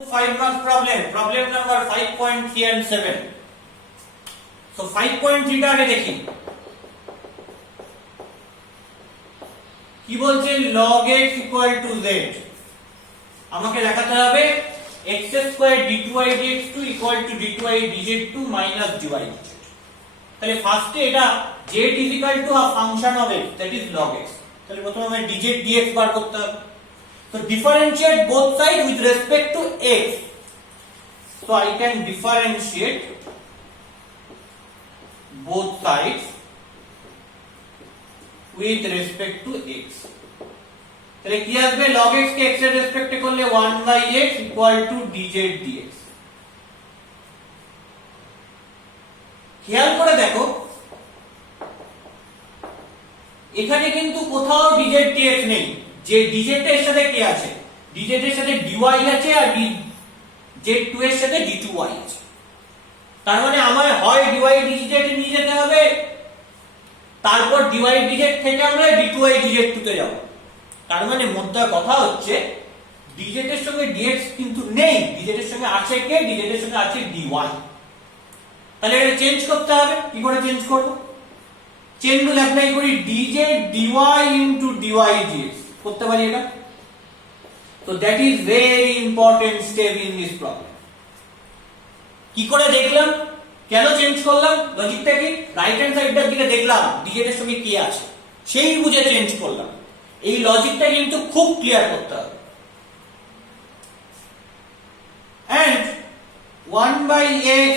5 marks problem number 5.3 and 7. So 5.3 টা আগে দেখি কি বলছে log x equal to z আমাকে দেখাতে হবে x square d2y dx2 equal to d2y dz2 minus dy dz তাহলে ফার্স্টে এটা z is equal to a function of x that is log x তাহলে প্রথমে আমি dz dx বার করতে হবে So differentiate both sides with respect to x. So I can differentiate both sides with respect to x. তাহলে কি আসবে log x কে x এর রেসপেক্টে করলে 1/x equal to dz dx. খেয়াল করে দেখো এখানে কিন্তু কোথাও dz dx নেই যে dz এর সাথে কি আছে dz এর সাথে dy আছে আর z2 এর সাথে d2y আছে তার মানে আমার হয় dy dz নিয়ে যেতে হবে তারপর dy dz থেকে আমরা d2y dz2 তে যাব তার মানে মোদ্দা কথা হচ্ছে dz এর সঙ্গে dx কিন্তু নেই dz এর সঙ্গে আছে কে dz এর সঙ্গে আছে dy তাহলে এটা চেঞ্জ করতে হবে কি করে চেঞ্জ করব চেইন রুল অ্যাপ্লাই করি dz dy into dy dx করতে পারি এটা তো that is very important step in this problem কি করে দেখলাম কেন চেঞ্জ করলাম লজিকটা কি রাইট হ্যান্ড সাইডটার দিকে দেখলাম dz এর সঙ্গে কি আছে সেই বুঝে চেঞ্জ করলাম এই লজিকটা কিন্তু খুব ক্লিয়ার করতে হবে এন্ড 1/x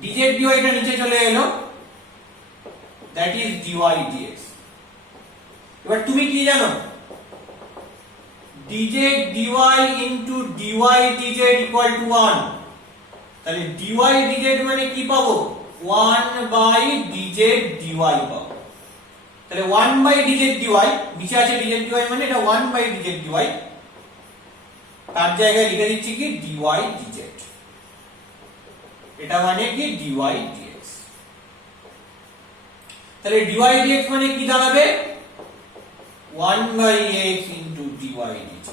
dz dy টা নিচে চলে এলো দ্যাট ইজ dy dx এবার তুমি কি জানো dz dy into dy dz equal to 1 তাহলে dy dz মানে কি পাবো 1/dz dy পাবো তাহলে 1/dz dy নিচে আছে dz dy মানে এটা 1/dz dy তার জায়গায় লিখে দিচ্ছি কি dy dz এটা মানে কি dy dx তাহলে dy dx মানে কি দাঁড়াবে 1/x into dy dz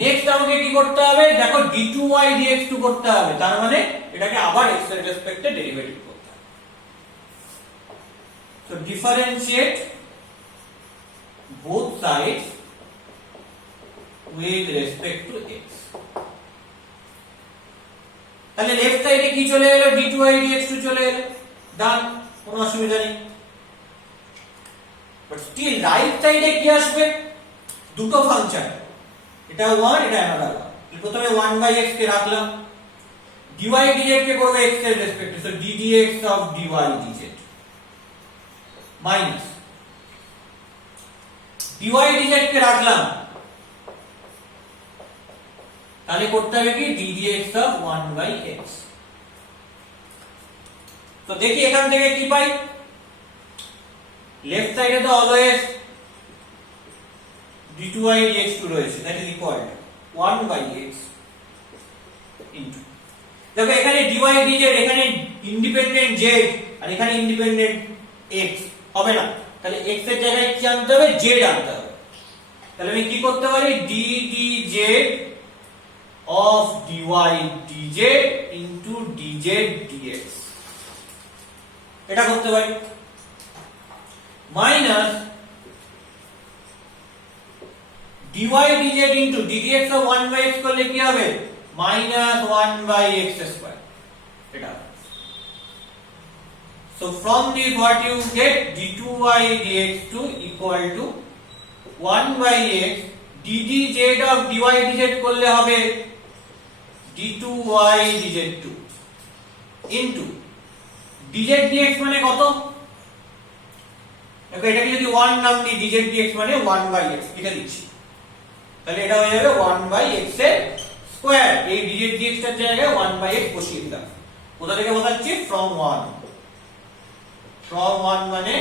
next আমাকে কি করতে হবে দেখো d2y dx2 করতে হবে তার মানে এটাকে আবার x এর রেসপেক্টে ডেরিভেটিভ করতে হবে so differentiate both sides with respect to x তাহলে লেফট সাইডে কি চলে এলো d2y dx2 চলে এলো ডান কোনো অসুবিধা নেই বাট স্টিল রাইট সাইডে কি আসবে দুটো ফাংশন এটা 1 এটা আলাদা প্রথমে 1/x কে রাখলাম dy dz কে করব x এর রেসপেক্টে so ddx of dy dz minus dy dz কে রাখলাম তাহলে করতে হবে কি ddx অফ 1/x তো দেখি এখান থেকে কি পাই লেফট সাইডে তো অলওয়েজ d2y dx2 রয়েছে that is equal to 1/x into দেখো এখানে dy dz এখানে ইন্ডিপেন্ডেন্ট z আর এখানে ইন্ডিপেন্ডেন্ট x হবে না তাহলে x এর জায়গায় কি আনতে হবে z আনতে হবে তাহলে আমি কি করতে পারি ddz of dy dz into dz dx এটা করতে পারি minus dy dz into ddx of 1/x করলে কি হবে minus 1/x square এটা so from this what you get d2y dx2 equal to 1/x ddz of dy dz করলে হবে d2y dz2 into dz dx মানে কত দেখো এটাকে যদি 1 নাম দিই dz dx মানে 1/x লিখে দিচ্ছি তাহলে এটা হয়ে যাবে 1/x এর স্কয়ার এই dz dx এর জায়গায় 1/x বসিয়ে দিলাম কোথা থেকে বসাচ্ছি from 1 মানে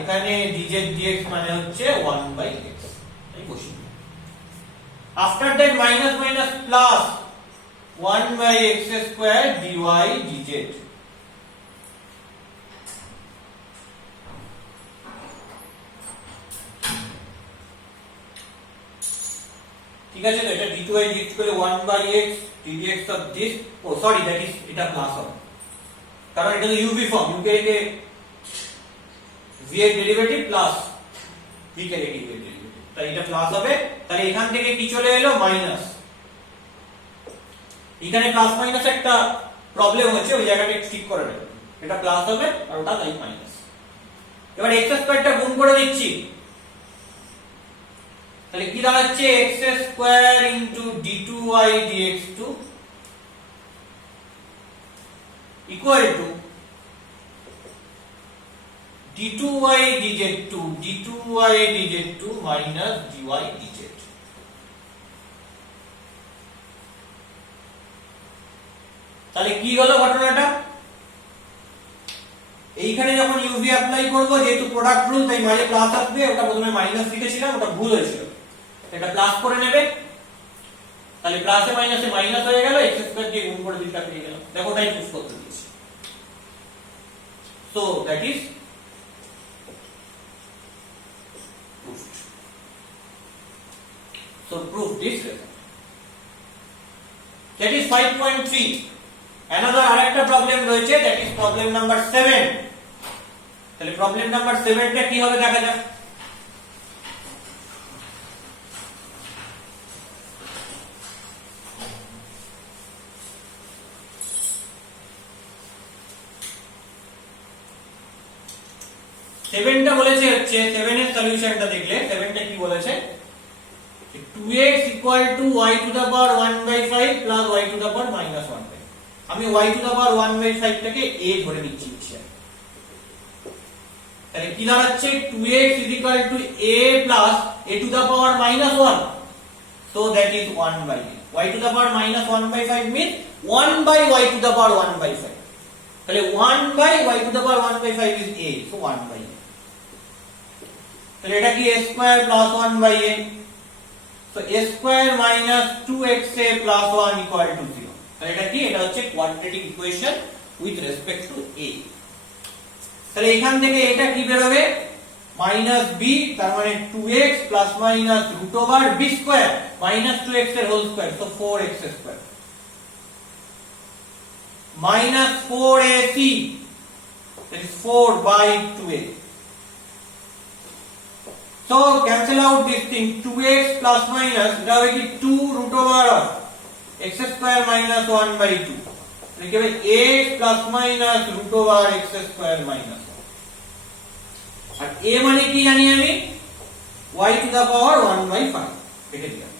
এখানে dz dx মানে হচ্ছে 1/x এই বসিয়ে after that minus minus plus 1/x square dy dz ঠিক আছে, তো এটা d2y dx করলে 1/x ddx of this, oh sorry that is এটা প্লাস হবে, কারণ এটা তো uv ফর্ম, u কে রেখে v এর ডেরিভেটিভ প্লাস v কে রেখে u এর ডেরিভেটিভ, তাই এটা প্লাস হবে। তাহলে এখান থেকে কি চলে এলো মাইনাস, এখানে প্লাস মাইনাস একটা প্রবলেম হচ্ছে, ওই জায়গাটা ঠিক করে নেব, এটা প্লাস হবে আর ওটা তাই মাইনাস। এবার x স্কয়ারটা গুণ করে দিচ্ছি, তাহলে কি দাঁড়াচ্ছে x square into d2y dx2 equal to d2y dz2 d2y dz2 minus dy dz। তাহলে কি হলো ঘটনাটা, এইখানে যখন uv অ্যাপ্লাই করব, যেহেতু প্রোডাক্ট রুল তাই মাঝে প্লাস আসবে, ওটা প্রথমে মাইনাস লিখেছিলাম, ওটা ভুল হয়েছিল, এটা প্লাস করে নেবে, তাহলে প্লাসে মাইনাসে মাইনাস হয়ে গেল, x স্কয়ার দিয়ে গুণ করে দিলটা পেয়ে গেলাম, দেখো ওটাই প্রুফ করতে দিয়েছি। So that is proved, so prove this result, that is 5.3। another আরেকটা প্রবলেম রয়েছে, that is problem number 7। তাহলে প্রবলেম নাম্বার 7 টা কি হবে দেখা যাক। সেভেনটা বলেছে হচ্ছে, 7 এর সলিউশনটা দেখলে 7টা কি বলেছে, 2x equal to y to the power 1/5 plus y to the power minus 1/5। আমি y to the power 1/5 টাকে a ধরে নিচ্ছি, তাহলে কি দাঁড়াচ্ছে 2x is equal to a plus a to the power minus 1, so that is 1/a। y to the power minus 1/5 means 1 by y to the power 1/5, তাহলে 1 by y to the power 1/5 is a, so 1/a। তাহলে এটা কি a square plus 1/a, so a square minus 2xa plus 1 equal to 0। তাহলে এটা কি, এটা হচ্ছে quadratic equation with respect to a। তাহলে এখান থেকে এটা কি বের হবে মাইনাস b, তার মানে 2x plus minus root over b square minus 2x এর whole square, so 4x square minus 4ac, that is 4 by 2a। So cancel out this thing, 2x plus minus এটা হবে কি 2 root over of x square minus 1 by 2, লিখে হবে x plus minus root over x square minus 1। R a মানে কি জানি আমি, y to the power 1/5 এটা দিলাম।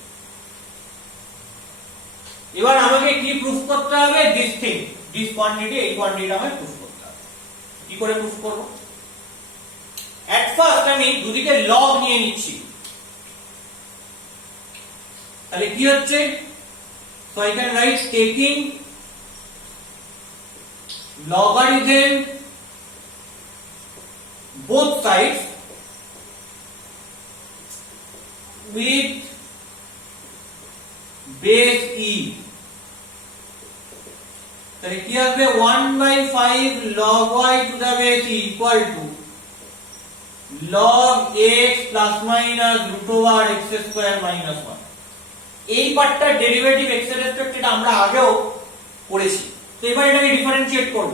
এবার আমাকে কি প্রুফ করতে হবে, this thing, this quantity, এই কোয়ান্টিটিটা আমাকে প্রুফ করতে হবে। কি করে প্রুফ করব, at first আমি দুদিকে log নিয়ে নিচ্ছি, তাহলে কি হচ্ছে, so I can write taking logarithm both sides with base e, তাহলে কি হবে 1/5 log y to the base e equal to log x plus minus root over x square minus 1। এই পার্টটা ডেরিভেটিভ x এর রেসপেক্টে এটা আমরা আগেও করেছি, তো এবার এটাকে ডিফারেন্সিয়েট করব,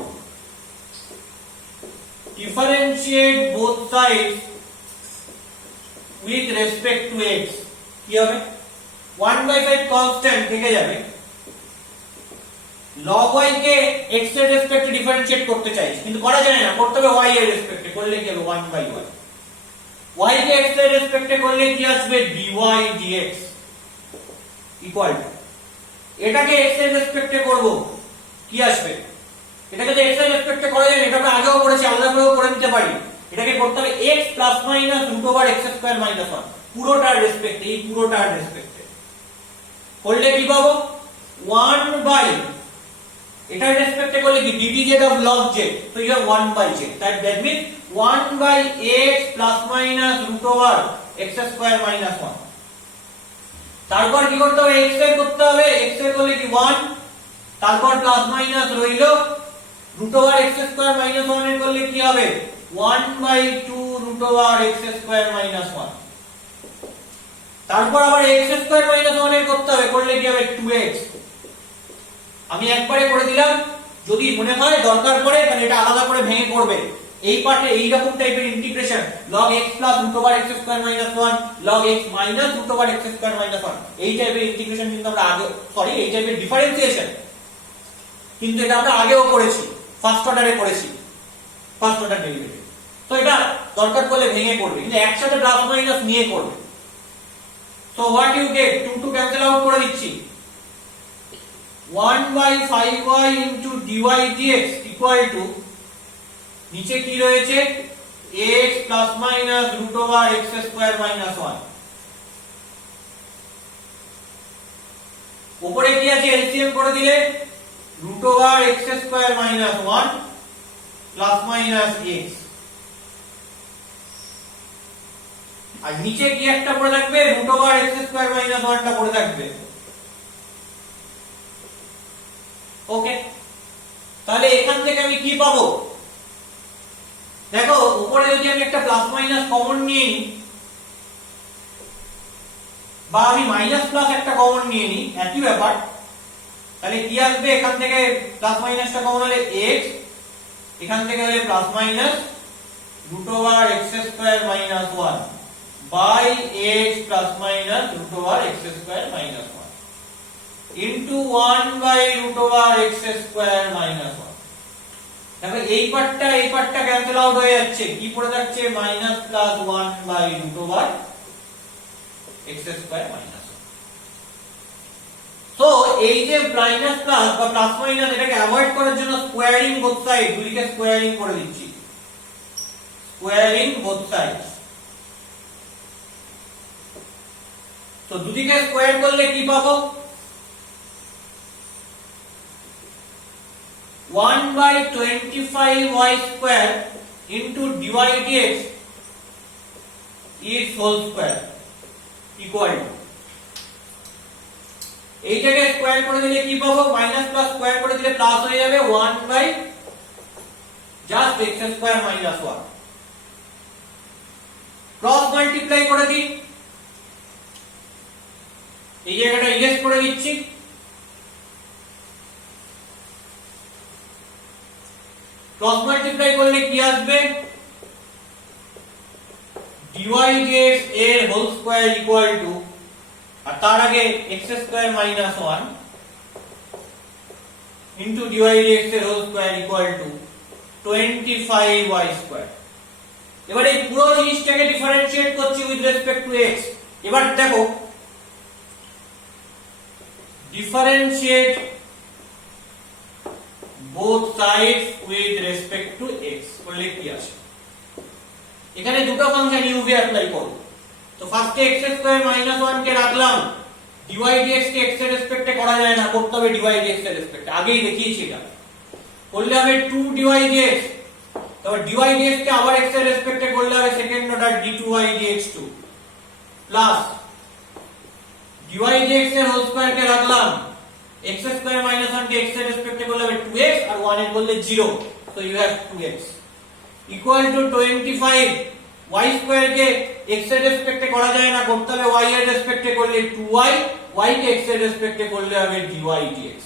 differentiate both sides with respect to x, কি হবে 1/5 কনস্ট্যান্ট থেকে যাবে, log y কে x এর রেসপেক্টে ডিফারেন্সিয়েট করতে চাই কিন্তু করা যায় না, করতে হবে y এর রেসপেক্টে, করলে কি হবে 1/y, y কে x এর রেসপেক্টে করলে কি আসবে dy dx ইকুয়াল টু, এটাকে x এর রেসপেক্টে করব কি আসবে, এটাকে যে x এর রেসপেক্টে করা যায় এটা আমরা আগেও করেছি, আলাদা করেও করে নিতে পারি, এটাকে করতে হবে x plus minus root over x square minus 1 পুরোটার রেসপেক্টে, এই পুরোটার রেসপেক্টে করলে কি পাবো 1 বাই এটার রেসপেক্টে করলে কি ddz of log z, so you have 1 by z, that means 1 by x plus minus root over x square minus 1। তারপর কি করতে হবে x এর করতে হবে, x এর করলে কি 1, তারপর প্লাস মাইনাস রইলো root over x square minus 1 এর করলে কি হবে 1/2 root over x square minus 1। তারপর আবার x স্কয়ার মাইনাস 1 এর করতে হবে, করলে কি হবে 2x। আমি একবারে করে দিলাম, যদি মনে হয় দরকার পড়ে তাহলে এটা আলাদা করে ভেঙে করবে। এই পার্টে এই রকম টাইপের integration log x plus root over x square minus 1 log x minus root over x square minus 1, এই টাইপের ইন্টিগ্রেশন কিন্তু আমরা আগে এই টাইপের ডিফারেন্সিয়েশন কিন্তু এটা আমরা আগেও করেছি, ফার্স্ট অর্ডারে করেছি, ফার্স্ট অর্ডার ডেরিভেটিভ। তো এটা দরকার পড়লে ভেঙে করবে, কিন্তু একসাথে প্লাস মাইনাস নিয়ে করবে। So what you get, 2 two cancel out করে দিচ্ছি, 1 by 5y into dy dx equal to নিচে কি রয়েছে x plus minus root over x square minus 1, উপরে কি আছে এলসিএম করে দিলে root over x square minus 1 plus minus x, আর নিচে কি একটা পড়ে থাকবে root over x square minus 1 টা পড়ে থাকবে। ওকে, তাহলে এখান থেকে আমি কি পাবো, দেখো উপরে যদি আমি একটা প্লাস মাইনাস কমন নিয়ে নিই, বা আমি মাইনাস প্লাস একটা কমন নিয়ে নিই, একই ব্যাপার, তাহলে কি আসবে এখান থেকে প্লাস মাইনাসটা কমন হলে x, এখান থেকে হলে plus minus root over x square minus 1 by x plus minus root over x square minus 1 into 1 by root over x square minus 1। দেখো এই পার্টটা ক্যান্সেল আউট হয়ে যাচ্ছে, কি পড়ে যাচ্ছে minus plus 1 by root over x square minus 1। তো এই যে মাইনাস প্লাস বা প্লাস মাইনাস, এটাকে অ্যাভয়েড করার জন্য স্কোয়ারিং বোথ সাইড, দুদিকে স্কোয়ারিং করে দিচ্ছি, স্কোয়ারিং বোথ সাইড। তো দুদিকে স্কোয়ার করলে কি পাবো, 1 by 25y square into dy dx is whole square equal to, এইটাকে স্কোয়ার করে দিলে কি পাবো মাইনাস প্লাস স্কোয়ার করে দিলে প্লাস হয়ে যাবে 1 by just x square minus 1, cross multiply করে দিই, এই জায়গাটা ইরেজ করে দিচ্ছি, ক্রস মাল্টিপ্লাই করলে কি আসবে dy dx এর হোল স্কয়ার ইকুয়াল টু, আর তার আগে x square minus 1 into dy dx এর whole square equal to 25y square. এবারে এই পুরো জিনিসটাকে ডিফারেন্সিয়েট করছি উইথ রেসপেক্ট টু x। এবার দেখো differentiate both sides with respect to x করলে কি আসে, এখানে দুটো ফাংশন u v অ্যাপ্লাই করব। তো ফার্স্টে x স্কয়ার মাইনাস 1 কে রাখলাম, dy dx কে x এর রেসপেক্টে করা যায় না, করতে হবে dy dx এর রেসপেক্টে, আগেই দেখিয়েছি এটা, করলে হবে 2 dy dx, তারপর dy dx কে আবার x এর রেসপেক্টে করলে হবে second order d2y dx2 plus dy dx এর হোল স্কয়ার কে রাখলাম, x square minus 1 কে x এর রেসপেক্টে করলে হবে 2x আর 1 এর করলে 0, so you have 2x equal to 25 y square K x এর রেসপেক্টে করা যায় না, করতে হবে y এর রেসপেক্টে করলে 2y, y কে x এর রেসপেক্টে করলে হবে dy dx।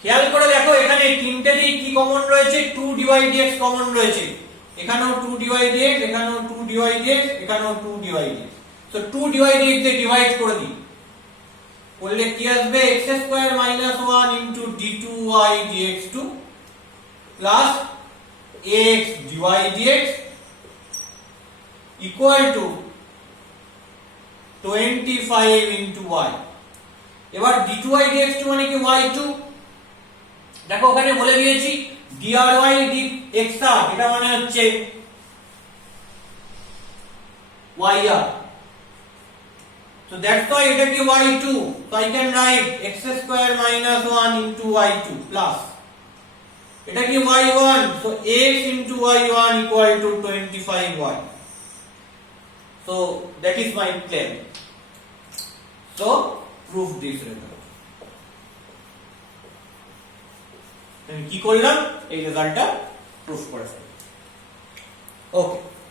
খেয়াল করে দেখো এখানে তিনটেরই কি কমন রয়েছে, 2 dy dx কমন রয়েছে, এখানেও 2 dy dx, এখানেও 2 dy dx, এখানেও 2 dy dx, so 2 dy dx দিয়ে ডিভাইড করে দিই, করলে কি আসবে x square minus 1 into d2y dx2 plus x dy dx equal to 25 into y। এবার d2y dx2 মানে কি y2, দেখো ওখানে বলে দিয়েছি dry dx এটা মানে হচ্ছে yr, so that's why এটা কি y2, so I can write x square minus 1 into y2 plus এটা কি y1, so x into y1 equal to 25y, so that is my claim, so prove this result। আমি কি করলাম এই রেজাল্টটা proof করে ফেললাম। ওকে।